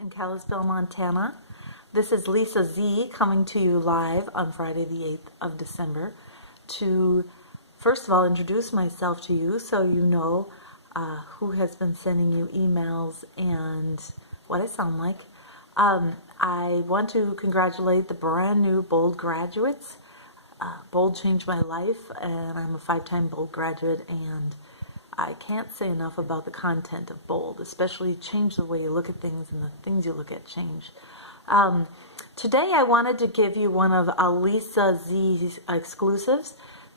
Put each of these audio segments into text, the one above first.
In Kalispell, Montana. This is Lisa Z coming to you live on Friday the 8th of December to first of all introduce myself to you so you know who has been sending you emails and what I sound like. I want to congratulate the brand new Bold graduates. Bold changed my life and I'm a 5-time Bold graduate, and I can't say enough about the content of Bold, especially change the way you look at things, and the things you look at change. Today I wanted to give you one of Lisa Z's exclusives.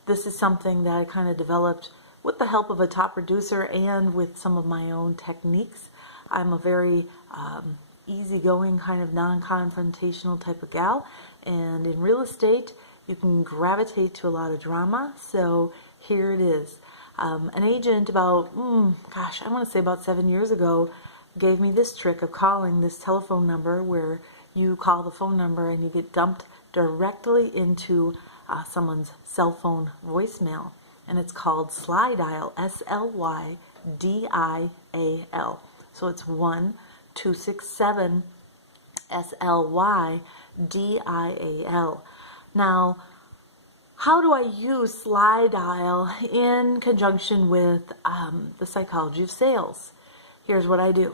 This is something that I kind of developed with the help of a top producer and with some of my own techniques. I'm a very easygoing, kind of non-confrontational type of gal, and in real estate you can gravitate to a lot of drama, so here it is. An agent about, I want to say about 7 years ago, gave me this trick of calling this telephone number where you call the phone number and you get dumped directly into someone's cell phone voicemail. And it's called Slydial, S-L-Y-D-I-A-L. So it's 1-267 S-L-Y-D-I-A-L. Now, how do I use Slydial in conjunction with the psychology of sales? Here's what I do.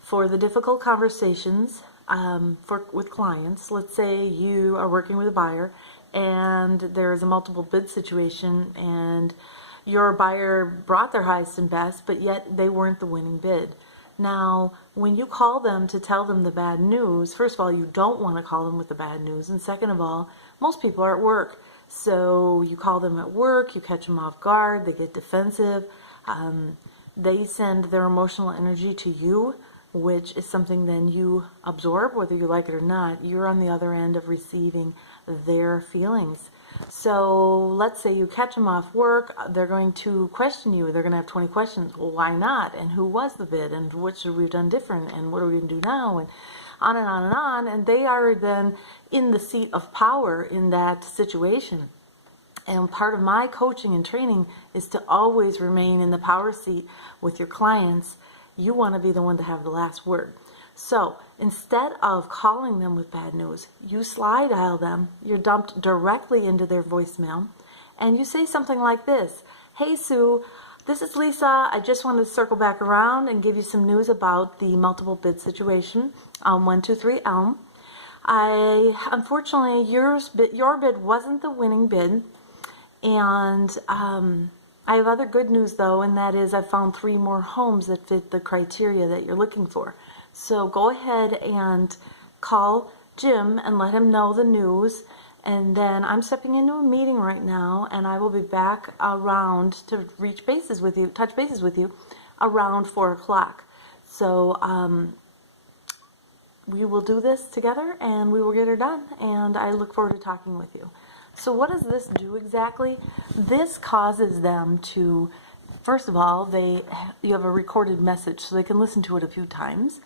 For the difficult conversations with clients, let's say you are working with a buyer and there is a multiple bid situation and your buyer brought their highest and best, but yet they weren't the winning bid. Now, when you call them to tell them the bad news, first of all, you don't want to call them with the bad news, and second of all, most people are at work. So you call them at work, you catch them off guard, they get defensive, they send their emotional energy to you, which is something then you absorb, whether you like it or not. You're on the other end of receiving their feelings. So let's say you catch them off work, they're going to question you, they're going to have 20 questions. Well, why not? And who was the bid? And what should we have done different? And what are we going to do now? And on and on and on. And they are then in the seat of power in that situation. And part of my coaching and training is to always remain in the power seat with your clients. You want to be the one to have the last word. So instead of calling them with bad news, you Slydial them, you're dumped directly into their voicemail, and you say something like this: "Hey Sue, this is Lisa. I just wanted to circle back around and give you some news about the multiple bid situation on 123 Elm. Unfortunately, your bid wasn't the winning bid, and I have other good news though, and that is I found 3 more homes that fit the criteria that you're looking for. So go ahead and call Jim and let him know the news, and then I'm stepping into a meeting right now, and I will be back around to touch bases with you around 4 o'clock. So we will do this together and we will get her done, and I look forward to talking with you." So what does this do exactly? This causes them to, first of all, you have a recorded message so they can listen to it a few times.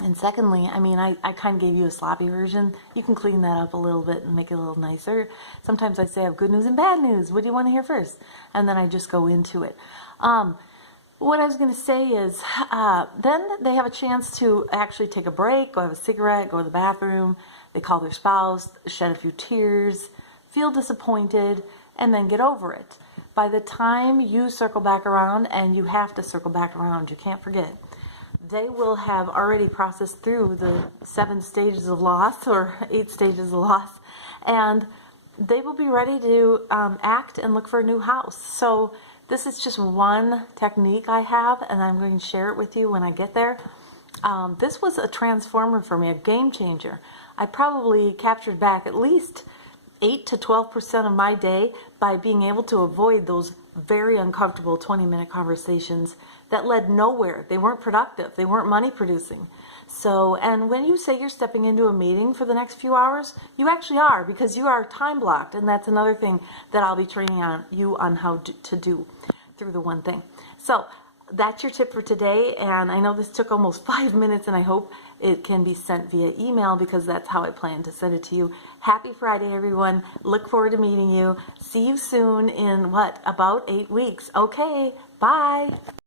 And secondly, I kind of gave you a sloppy version. You can clean that up a little bit and make it a little nicer. Sometimes I say I have good news and bad news. What do you want to hear first? And then I just go into it. What I was going to say is then they have a chance to actually take a break, go have a cigarette, go to the bathroom. They call their spouse, shed a few tears, feel disappointed, and then get over it. By the time you circle back around, and you have to circle back around, you can't forget, they will have already processed through the 7 stages of loss or 8 stages of loss, and they will be ready to act and look for a new house. So this is just one technique I have, and I'm going to share it with you when I get there. This was a transformer for me, a game changer. I probably captured back at least 8 to 12% of my day by being able to avoid those very uncomfortable 20-minute conversations that led nowhere. They weren't productive. They weren't money producing. So, and when you say you're stepping into a meeting for the next few hours, you actually are, because you are time blocked, and that's another thing that I'll be training you on how to do through the one thing. So that's your tip for today, and I know this took almost 5 minutes, and I hope it can be sent via email because that's how I plan to send it to you. Happy Friday, everyone. Look forward to meeting you. See you soon in, about 8 weeks. Okay, bye.